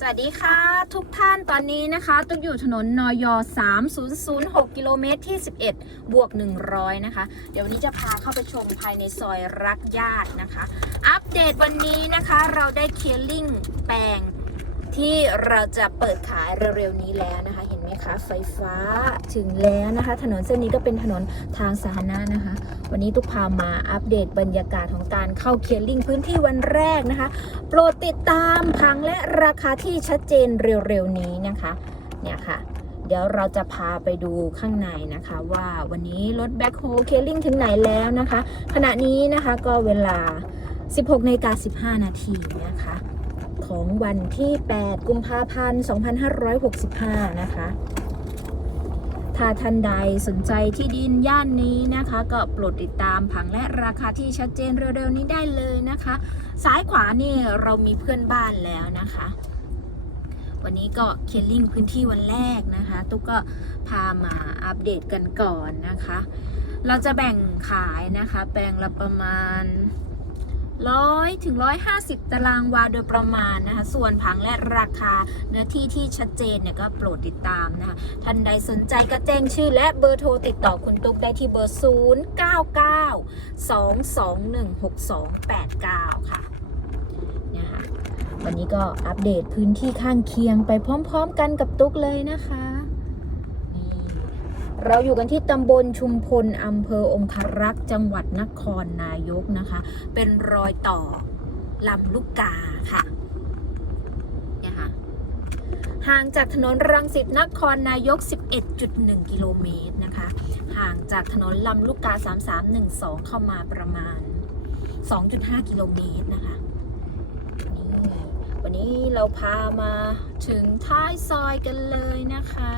สวัสดีค่ะ ทุกท่านตอนนี้นะคะ ตุ๊กอยู่ถนนนอย3006 กิโลเมตรที่ 11 บวก 100 นะคะ เดี๋ยววันนี้จะพาเข้าไปชมภายในซอยรักญาตินะคะ อัปเดตวันนี้นะคะเราได้เคลียร์ลิงแปลงที่เราจะเปิดขายเร็วๆนี้แล้วนะคะเห็น ไหมคะ ไฟฟ้าถึงแล้วนะคะ ถนนเส้นนี้ก็เป็นถนนทางสาธารณะนะคะ วันนี้ตุ๊กพามาอัปเดตบรรยากาศของการเข้าเคลียร์ลิงพื้นที่วันแรกนะคะ โปรดติดตามพังและราคาที่ชัดเจนเร็วๆนี้นะคะเนี่ยค่ะเดี๋ยวเราจะพาไปดูข้างในนะคะ ว่าวันนี้รถแบ็คโฮเคลิ่งถึงไหนแล้วนะคะ ขณะนี้นะคะก็เวลา 16นาฬิกา15 นาทีนะคะ ของวันที่ 8 กุมภาพันธ์ 2565 นะคะ ถ้าท่านใดสนใจที่ดินย่านนี้นะคะ ก็โปรดติดตามผังและราคาที่ชัดเจนเร็วๆนี้ได้เลยนะคะ ซ้ายขวานี่เรามีเพื่อนบ้านแล้วนะคะ วันนี้ก็เคลลิงพื้นที่วันแรกนะคะ ตุ๊กก็พามาอัปเดตกันก่อนนะคะ เราจะแบ่งขายนะคะ แปลงละประมาณ ร้อยถึงร้อยห้าสิบตารางวาโดยประมาณนะคะ ส่วนผังและราคาเนื้อที่ที่ชัดเจนเนี่ยก็โปรดติดตามนะคะ ท่านใดสนใจก็แจ้งชื่อและเบอร์โทรติดต่อคุณตุ๊กได้ที่เบอร์ 0 9 9 2 2 1 6 2 8 9 ค่ะนี่ยค่ะวันนี้ก็อัปเดตพื้นที่ข้างเคียงไปพร้อมๆกันกับตุ๊กเลยนะคะ เราอยู่กันที่ตำบลชุมพลอำเภอองคารักษ์จังหวัดนครนายกนะคะ เป็นรอยต่อลำลูกกาค่ะเนี่ยค่ะ ห่างจากถนนรังสิตนครนายก 11.1 กิโลเมตรนะคะ ห่างจากถนนลำลูกกา 3312 เข้ามาประมาณ 2.5 กิโลเมตรนะคะวันนี้เราพามาถึงท้ายซอยกันเลยนะคะ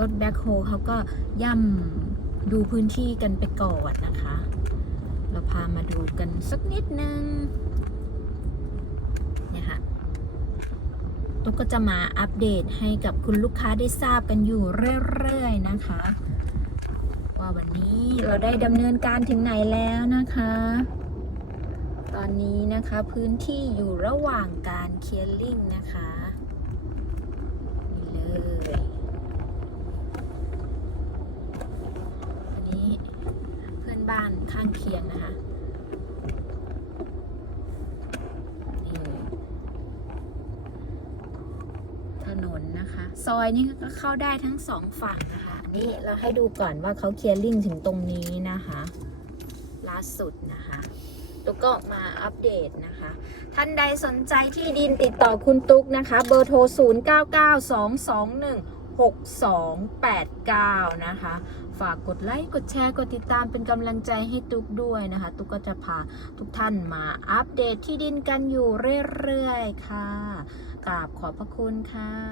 รถแบ็คโฮเขาก็ย่ำดูพื้นที่กันไปก่อนนะคะ เราพามาดูกันสักนิดนึงเนี่ยค่ะตุ๊กก็จะมาอัปเดตให้กับคุณลูกค้าได้ทราบกันอยู่เรื่อยๆนะคะ ว่าวันนี้เราได้ดำเนินการถึงไหนแล้วนะคะ ตอนนี้นะคะพื้นที่อยู่ระหว่างการเคลียร์ลิงนะคะนี่เลยอันนี้เพื่อนบ้านข้างเคียงนะคะถนนนะคะ ซอยนี้ก็เข้าได้ทั้งสองฝั่งนะคะ นี่เราให้ดูก่อนว่าเขาเคลียร์ลิงถึงตรงนี้นะคะล่าสุดนะคะตุ๊กก็มาอัปเดตนะคะ ท่านใดสนใจที่ดินติดต่อคุณตุ๊กนะคะ เบอร์โทร 0 6 2 8 9 นะคะ ฝากกดไลค์กดแชร์กดติดตามเป็นกำลังใจให้ตุกด้วยนะคะ ตุกก็จะพาทุกท่านมาอัปเดตที่ดินกันอยู่เรื่อยๆค่ะกราบขอบพระคุณค่ะ